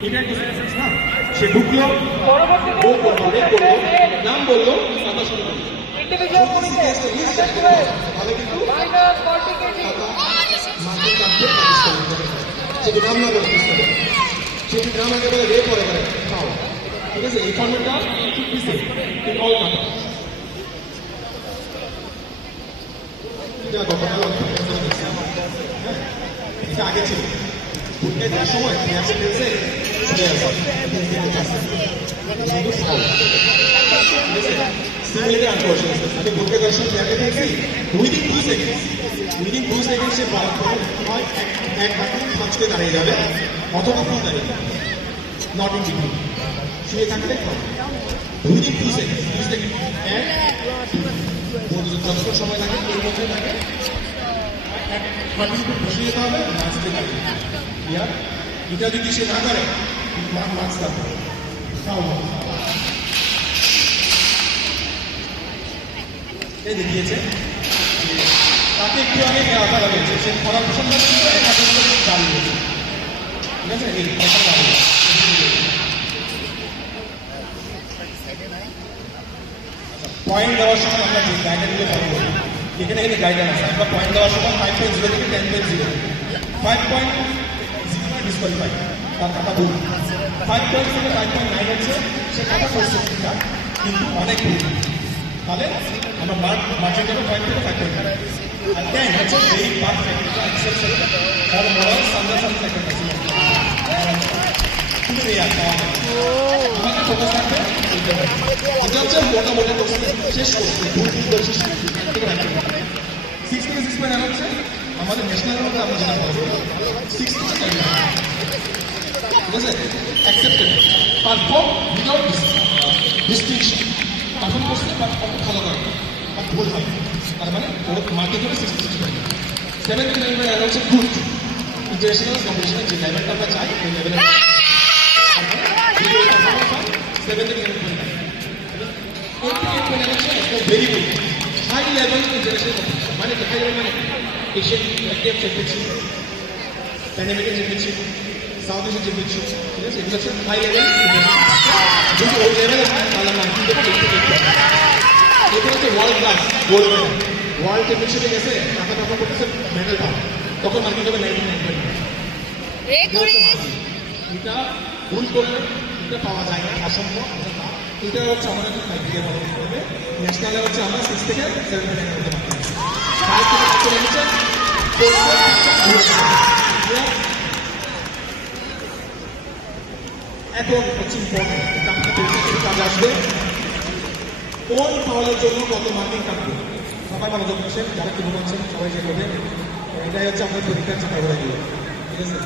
এটা একটা সেন্টেন্স না, সে ঢুকলো, ও করলো, নাম বললো, কথা শুরু করলো। তাহলে কিন্তু মাকে কাটতে সেটি নাম না বলে বুঝতে হবে, সেটি নাম আগে বলে রে পরে করে খাও, ঠিক আছে? এই ফর্মেটটা ঠিক দিছে কিন্তু অল কাটা এটা গতকাল এটা আগে ছিল ঘুরতে যাওয়ার সময় ম্যাচে খেলছে সিমিলার আনফরচুনেট আমি ঘুরতে যাওয়ার সময় ব্যাটে খেলছি উইদিন 2 সেকেন্ড সে হয় এক বাটন ফাঁচতে দাঁড়িয়ে যাবে অথবা ফুল দাঁড়িয়ে যাবে, নট ইন ডিগ্রি শুয়ে থাকলে উইদিন 2 সেকেন্ড যতক্ষণ সময় লাগে এর মধ্যে থাকে বসে যেতে হবে, নাচতে থাকে। এটা যদি সে না করে মাছ থাকবে এই দেখিয়েছে তাকে একটু আগে দেওয়া হয়েছে, সে খরা পছন্দ দাঁড়িয়েছে, ঠিক আছে? এই পয়েন্ট দেওয়ার সময় আমরা যে গাইডলাইনগুলো ফলো করি, এখানে কিন্তু গাইডলাইন আছে। আমরা পয়েন্ট দেওয়ার সময় 5.0 থেকে 10.0, 5.0 ডিসকোয়ালিফাই, তার কথা ভুল। 5.0 থেকে 5.9 হচ্ছে সে কথা করছে ঠিকঠাক কিন্তু অনেক ভুল, তাহলে আমরা মার্জিন দেবো 5 থেকে 5.9। আর 10 হচ্ছে very perfect, exception for moral সামনাসামনি একটা ম্যাক্সিমাম কিন্তু এই একটা আমাকে ফোকাস রাখবে এটা হচ্ছে মোটামুটি শেষ করছে ভুল করে শেষ করছে। 6 থেকে 6.9 হচ্ছে আমাদের ন্যাশনাল মধ্যে আমরা যেটা বলবো 6 থেকে 10, ঠিক আছে? Accepted, perform without distinction, perform করছে বাট ভালো করে বাট ভুল হবে, তার মানে ওর মার্কেট হবে 6 থেকে 6.9। 7 থেকে 9.9 হচ্ছে গুড, ইন্টারন্যাশনাল কম্পিটিশনের যে লেভেলটা আমরা চাই ওই লেভেলে 7 থেকে 9.9। 8 থেকে 8.9 হচ্ছে একটা very good high level international competition, মানে হাই লেভেল মানে Asian game championship, Pan American championship, South Asian championship, ঠিক আছে? এগুলো হচ্ছে হাই লেভেল যদি ওই লেভেলে হয় তাহলে আমরা আনতে দেবো। এগুলো হচ্ছে world class gold medal, world চ্যাম্পিয়নশিপে গেছে টাকা টাকা করতেছে মেডেল পাওয়া, তখন মার্কিন হবে 99। এটা ভুল করলে এটা পাওয়া যায় না, অসম্ভব। এটা হচ্ছে আমাদের ক্রাইটেরিয়া ফলো করতে হবে। ন্যাশনালে হচ্ছে আমরা 6 থেকে 7.9 করতে পারতাম, 5 থেকে 8 হচ্ছে এখন হচ্ছে ইম্পর্টেন্ট, এটা আমাদের পরীক্ষা কাজে আসবে। কোন ফলের জন্য কত মার্কিং কাটবে সবাই ভালো করছেন, যারা কি বলছেন সবাই যে করবেন, এটাই হচ্ছে আমাদের পরীক্ষার চাপা হয়ে গেল, ঠিক আছে?